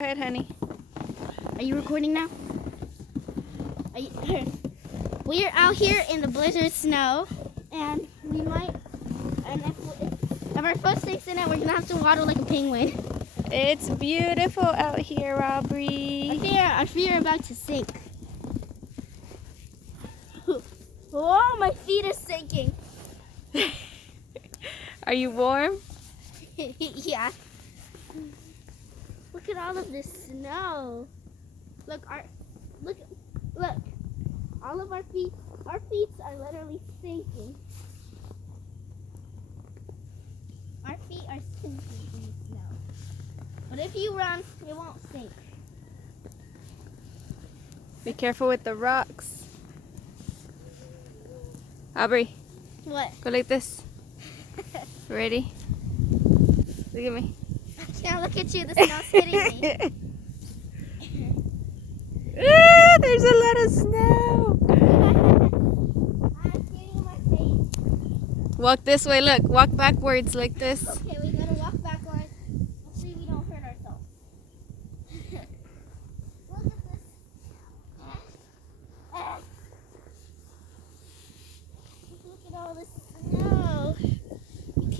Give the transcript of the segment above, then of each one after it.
Go ahead, honey. Are you recording now? We're out here in the blizzard snow, and we might, and if our foot sticks in it, we're gonna have to waddle like a penguin. It's beautiful out here, Aubrey. I fear we're about to sink. Oh, my feet are sinking. Are you warm? Yeah. Look at all of this snow. Look. All of our feet are literally sinking. Our feet are sinking in the snow. But if you run, it won't sink. Be careful with the rocks. Aubrey, What? go like this. Ready? Look at me. I can't look at you. The snow's hitting me. There's a lot of snow. I'm getting my face. Walk this way. Look, walk backwards like this. Okay, we gotta walk backwards. Hopefully we don't hurt ourselves. Look at this. Look at all this snow. You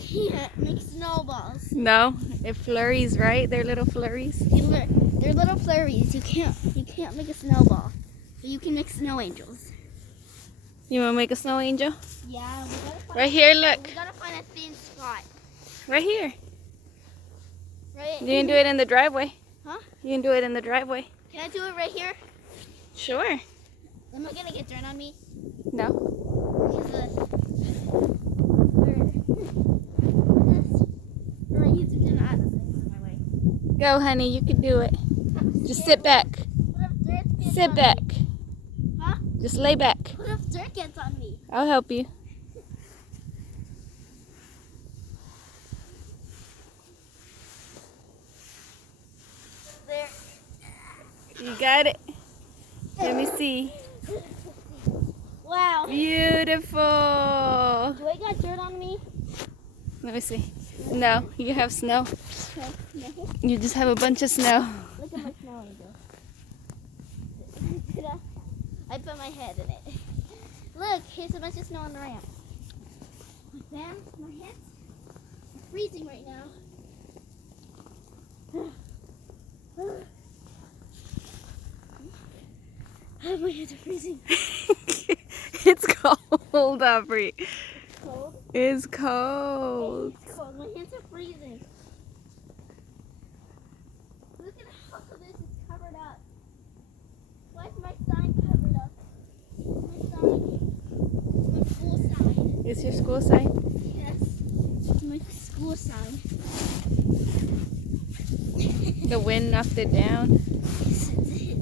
can't make snowballs. No, it flurries, right? They're little flurries. They're little flurries. You can't make a snowball, but you can make snow angels. You want to make a snow angel? Yeah, we gotta find. Right here, look. We gotta find a thin spot. Right here. Right. You can do it in the driveway. Huh? You can do it in the driveway. Can I do it right here? Sure. Am I gonna get dirt on me? No. Go, honey. You can do it. Just sit back. Sit back. Huh? Just lay back. What if dirt gets on me? I'll help you. There. You got it? Let me see. Wow. Beautiful. Do I got dirt on me? Let me see. No, you have snow. Okay. No. You just have a bunch of snow. Look at my snow angel. I put my head in it. Look, here's a bunch of snow on the ramp. Bam, my hands are freezing right now. My hands are freezing. It's cold, Aubrey. Cold? It's cold. It's cold. My hands are freezing. Look at how this is covered up. Why is my sign covered up? My sign. My school sign. Is your school sign? Yes. My school sign. The wind knocked it down. Yes, it did.